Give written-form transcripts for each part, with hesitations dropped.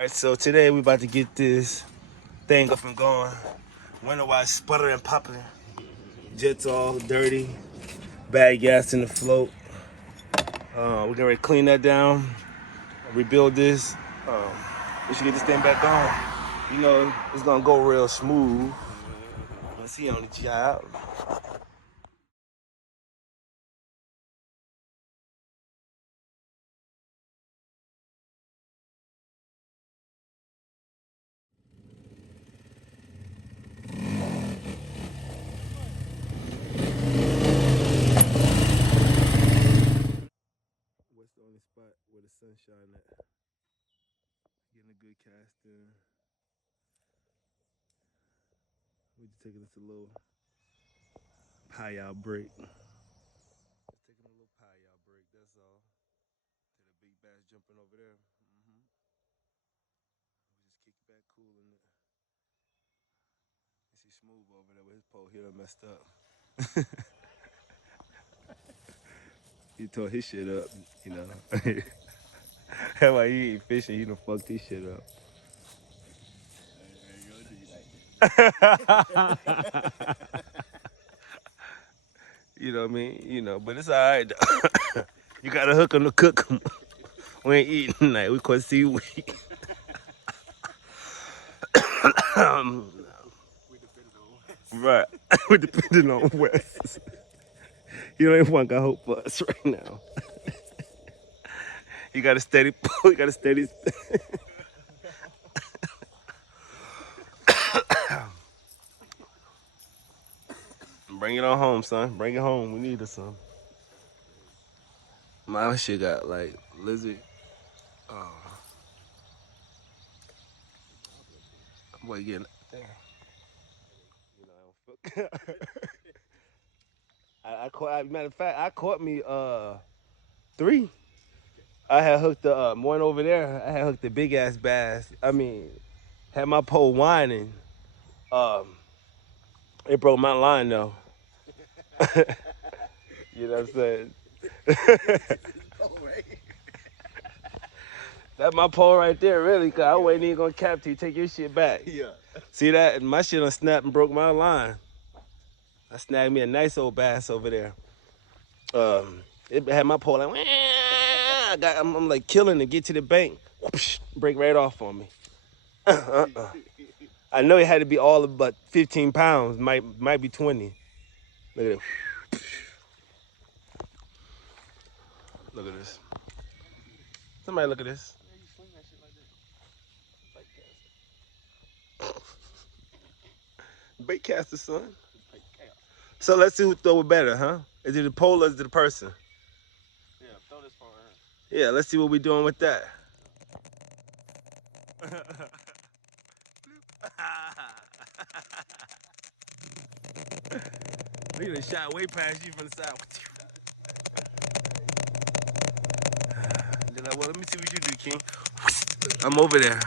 Alright, so today we about to get this thing up and going. Window wise sputtering, popping. Jets all dirty. Bad gas in the float. We're getting ready to clean that down, rebuild this. We should get this thing back on. You know, it's gonna go real smooth. Let's see on the job. What's the only spot where the sun shine at? Getting a good cast in. We just taking this a little pie out break. Just taking a little pie out break, that's all. To the big bass jumping over there. We just kick back cool in it. You see Smooth over there with his pole, he done messed up. He tore his shit up, you know. That's why he ain't fishing, he done fucked his shit up. You know what I mean? You know, but it's all right. You gotta hook him to cook him. We ain't eating tonight. We caught seaweed. Right. We depending on West. You don't even want to hope for us right now. You got a steady pull. You got a steady. Bring it on home, son. Bring it home. We need it, son. My shit got like lizard. Oh, boy, getting there. You know, I don't fuck. I caught. Matter of fact, I caught me 3. I had hooked the one over there. I had hooked the big ass bass. I mean, had my pole whining. It broke my line though. You know what I'm saying? That's my pole right there, really, cause I wasn't even gonna cap till you take your shit back. Yeah. See that? And my shit done snapped and broke my line. I snagged me a nice old bass over there. It had my pole like, I'm like killing to get to the bank. Whoosh, break right off on me. I know it had to be all of but 15 pounds, might be 20. Look at it. Look at this. Somebody look at this. Bait caster, son. So let's see who throw it better, huh? Is it the pole or is it the person? Yeah, throw this part right Yeah, let's see what we're doing with that. Look at the shot way past you from the side. They're like, well, let me see what you do, King. I'm over there.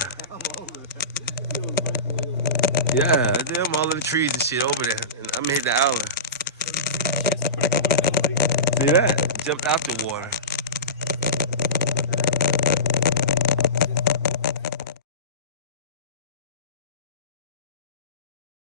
Yeah, I'm all in the trees and shit over there. And I'm hit the island. See that? Jumped out the water.